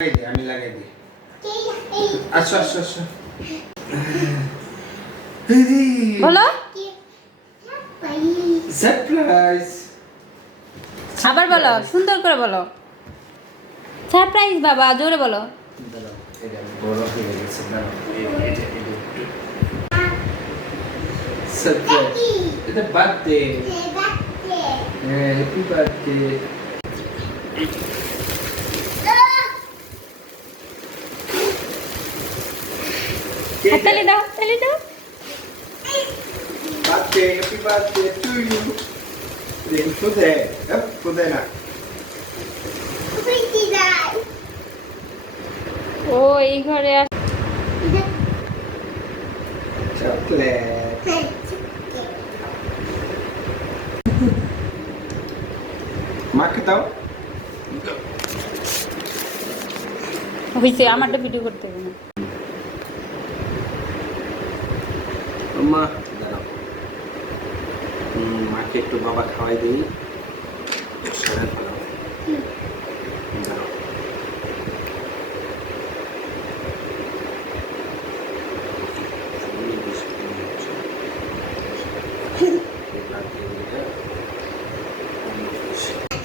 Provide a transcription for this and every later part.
আমি লাগাই দিই। আসো আসো আসো। বলো সারপ্রাইজ। আবার বলো, সুন্দর করে বলো। সারপ্রাইজ বাবা, জোরে বলো। দাঁড়াও, এটা বড় হয়ে গেছে। দাঁড়াও, এটা একটু সারপ্রাইজ। এটা বার্থডে। হ্যাঁ, হ্যাপি বার্থডে। তালি দাও, তালি দাও। Birthday, happy birthday to you. দেখুন কোথায়? কোথায় না? ও এই ঘরে চকলেট। মাকে দাও। হয়েছে, আমারটা ভিডিও করতে হবে না। মা দাঁড়াও, মাকে একটু বাবা খাওয়াই দিই। সরে ফেলাও। দাঁড়াও।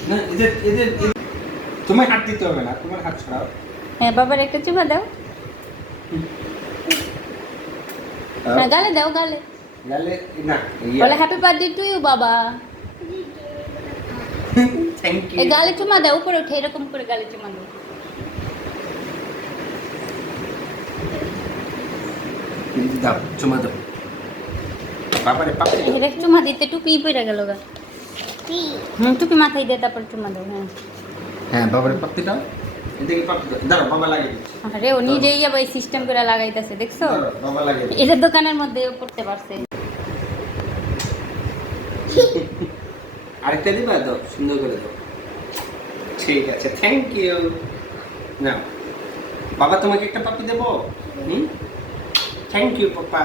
না, এদের তোমায় হাত দিতে হবে না, তোমার হাত ছড়াও। হ্যাঁ, বাবার একটা চুমা দাও। হ্যাঁ, গালে দাও, গালে। গালে না, বলে হ্যাপি বার্থডে টু ইউ বাবা। থ্যাংক এই ইউ। গালে চুমা দাও, উপরে উঠে এরকম করে গালে চুমা দাও। দাও, চুমা দাও। বাবারে পাপড়ি দাও। এর চুমা দিতে টুপি পড়ে গেল গা। টুপি মাথায় দিয়ে তারপর চুমা দাও। হ্যাঁ হ্যাঁ, বাবারে পাপড়ি দাও। এদিকে পাপড়ি দাও। দাঁড়াও, বাবা লাগিয়ে দিচ্ছে। আরে ও নিজেই আবার সিস্টেম করে লাগাইতেছে, দেখছো? দাঁড়াও, বাবা লাগিয়ে দিচ্ছে। এদের দোকানের মধ্যে পড়তে পারছে। আরেকটা দিবা? দাও, সুন্দর করে দাও। ঠিক আছে, থ্যাংক ইউ। না, বাবা তোমাকে একটা পাপড়ি দেবো। Thank you papa.